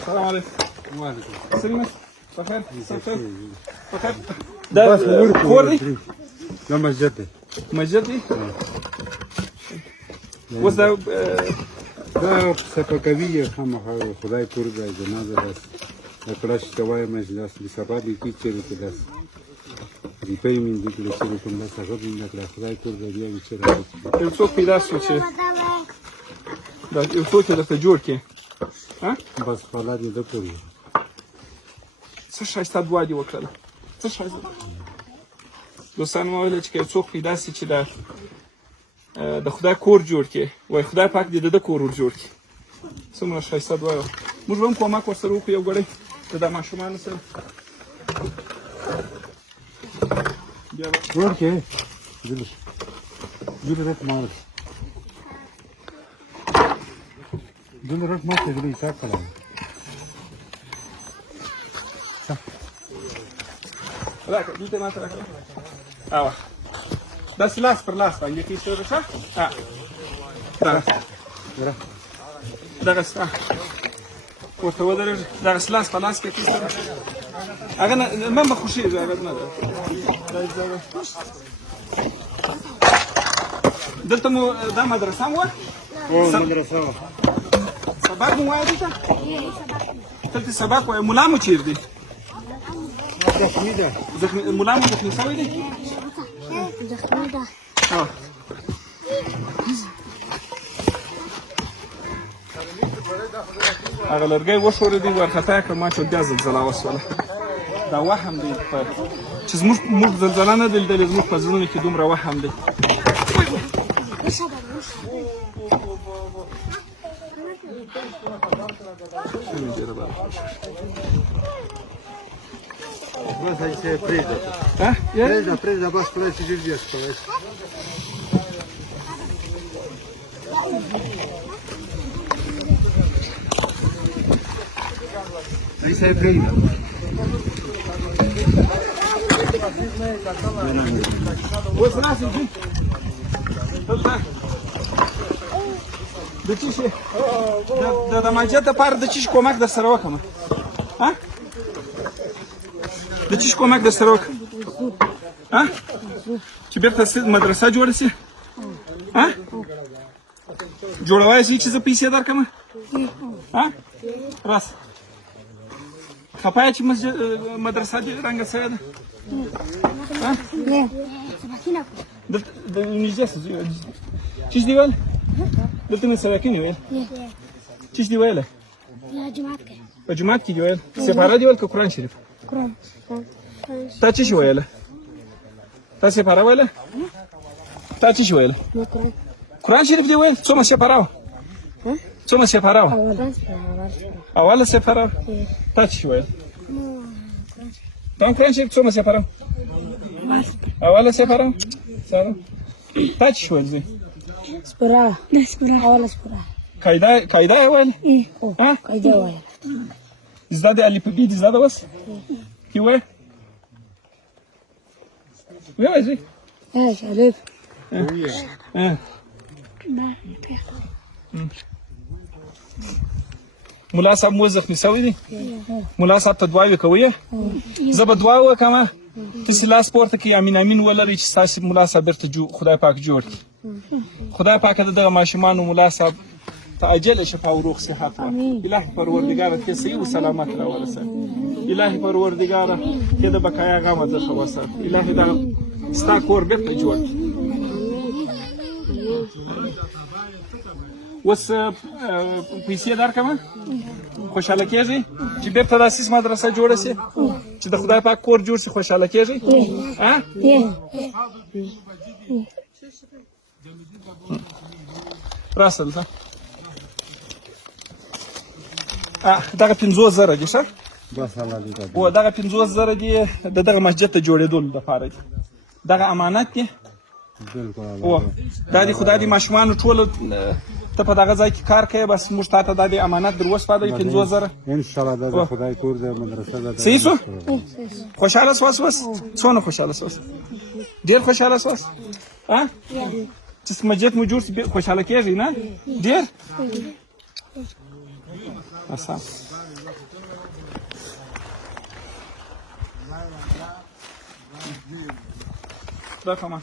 السلام عليكم. وعليكم سلمى بخير بخير ده كوري لا مسجد مسجدي اوس دا دا سپکوي خامخا خدای کور دی جنازه ده د کلاش توای مجلس د سبا د کی چیرې کې داس دی پیمن د کله چې کوم دا څنګه د خدای کور دی بیا چې راځي یو څوک پیدا شو چې دا یو څوک درته جوړ کړي ها بس حالات دې پوری څه شایسته دعا دی وکړه څه شایسته دوستان مو ویل چې څوک پیدا شي چې دا د خدای کور جوړ کړي وای خدای پاک دې د کور جوړ کړي څومره شایسته دعا موږ هم کومک ورسره وکړو یو غړی د ماشومان سره جوړ کړي دل رات مار دل رات مار ته دې څه کړم راکړه دلته ماته راکړه اوه داسې لاس پر لاس باندې کېښوده ښه دغسې ورته ودرېږه دغسې لاس په لاس کې کېښوده هغه نه به خوښېږي هغه نه ده دلته مو دا مدرسه مو وه مدرسه وه سبق مو وایه دلته دلته سبق وایه ملا مو چېرې دی زخمی ده ملا مو زخمي شوی دی زخمی ده هغه لرګی وښورېدی وارخطا یې کړم ما چې بیا زلزله وسوله دا وهم دی چې موږ زلزله نه دی لیدلې زموږ په زړونو کې دومره وهم دی بس هیڅ پریږده پریږده بس خدای چې ډېر زیات کولی هیڅ پریږده اوس راسئ ځو دلته د څه شي د مسجد دپاره د څه شي کومک در سره وکړم د څه شي کومک در سره وکړم چې بېرته مدرسه جوړه شي جوړولی شي چې زه پیسې درکړم راسه خفه یې چې مدرسه دې رنګه شوې ده دلته نږدې شه څه دې ویل دلته مې سبقین ویل څه دې ویله په جومات کې دې ویل سپاره دې ویل که قرآن شریف تا څه شي ویله تا سپاره ویله تا څه شي ویله قرآن شریف دې ویل څومره سپاره وه څومره سپاره وه اوله سپاره تا څه شي ویل تا قرآن شریف څومره سپاره وه اوله سپاره وه تا څه شي ویل زوی سپاره اوله سپاره قاعده یې ویل قاعده ویل زده د الف بي دې زده اوس کې وایه وایه زوی الف ملا صاحب مو زخمي شوی دی ملا صاحب ته دعاوې کوئ زه به دعا وکړم تاسې لاس پورته کړئ امین امین ولرئ چې ستاسې ملا صاحب بېرته خدای پاک جوړ کړي خدای پاک د دغه ماشومانو ملا صاحب ته عجله شفا و روغ صحت ورکړي الهي پروردګاره ته صحیح و سلامت راورسوي الهي پروردګاره ته د بقایا غمه څخه وساتي الهي دغه ستا کور بېرته جوړ کړي اوس پیسې درکړم خوشحاله کېږئ چې بېرته داسې مدرسه جوړه شي چې د خدای پاک کور جوړ شي خوشحاله کېږئ راسه دلته دغه 50,000 دي ښه بس الله دې و دغه 50,000 دي د دغه مسجد ته جوړېدلو دپاره دي دغه امانت دی بالکل دا د خدای د ماشومانو ټولو ته په دغه ځای کې کار کوي بس موږ تا ته دا د امانت در وسپارئ 50,000 انشاءالله دا د خدای کور دی مدرسه ده صحیح شو خوشحاله سواس اوس څونه خوشحاله سواس ډېر خوشحاله سواس چې مسجد مو جوړ شي خوشحاله کېږئ نه ډېر Da, cam